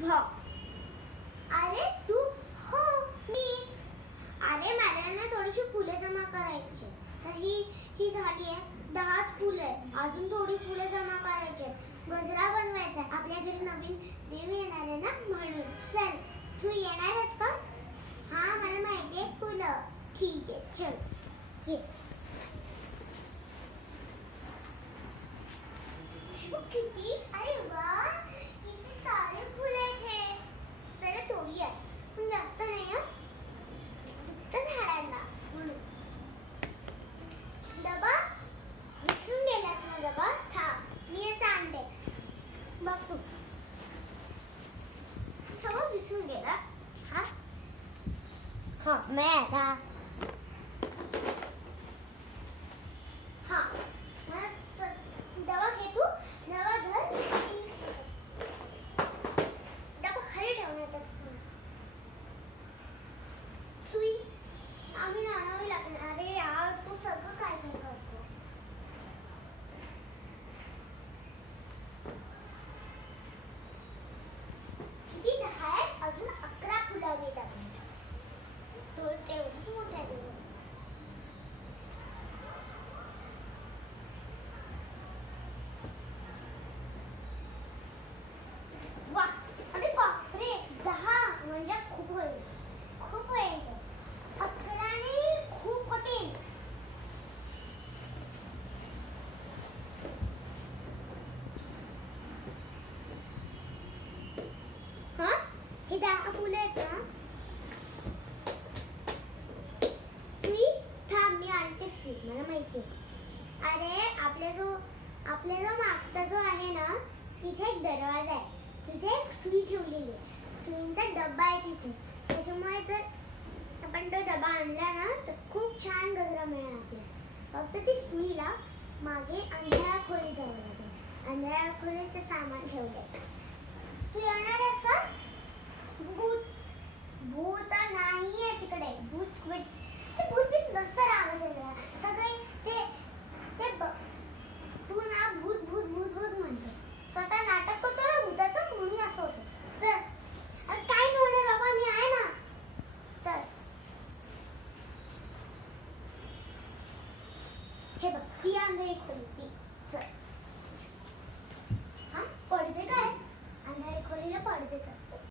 भ. अरे तू. हो मी. अरे मला ना थोडीशी फुले जमा करायची. तर ही झाली आहे. 10च फुले आहेत. अजून थोडी फुले जमा करायची. गजरा बनवायचा. आपल्या घरी नवीन देव येणार आहे ना म्हणून. चल तू येणार आहेस का? हा मला माहिती आहे फुलं. ठीक आहे चल ये. किती अरे वा किती सारे फुले आहेत हे. जरा थोडी आहे पण जास्त नाही हं. फक्त झाडांना म्हणून. डबा विसरून गेलास ना डबा. थांब मी याचा आणते. बघ तू सगळं विसरून गेला. हा हा मैं आता हा डबा घे तू. डबा धर. डबा खाली ठेवण्यात सुई आम्ही आणावी लागणार. अरे यार तू सगळं काय काय करतो. किती 10 आहेत. अजून 11 फुलं हवीत आपल्याला. तो तेवढीच मोठ्या देऊ. वा अरे बापरे 10 म्हणजे खूप होईल. खूप होईल. 11 ने खूप होतील. हा हे 10 फुलं आहेत ना. सुई थांब मी आणते सुई. मला माहिती आहे. अरे आपल्या जो मागचा जो आहे ना तिथे एक दरवाजा आहे. तिथे एक सुई ठेवलेली आहे. सुईंचा डब्बा आहे तिथे. त्याच्यामुळे जर आपण तो डबा आणला ना तर खूप छान गजरा मिळेल आपल्याला. फक्त ती सुईला मागे अंधाऱ्या खोलीत जावं लागेल. अंधाऱ्या खोलीत ते सामान ठेवलंय. तू येणार आहेस का? भूत नाहीये तिकडे. भूत बीत नसतं रामचंद्र. सगळे ते तू ना भूत भूत भूत भूत म्हणते. स्वतः नाटक करतो ना भूताचं म्हणून असं होतं. चल अरे काय नाही होणार बाबा मी आहे ना. चल हे बघ ती अंधारी खोली ती. चल हा पडदे काय अंधारी खोलीला पडदेच असतात.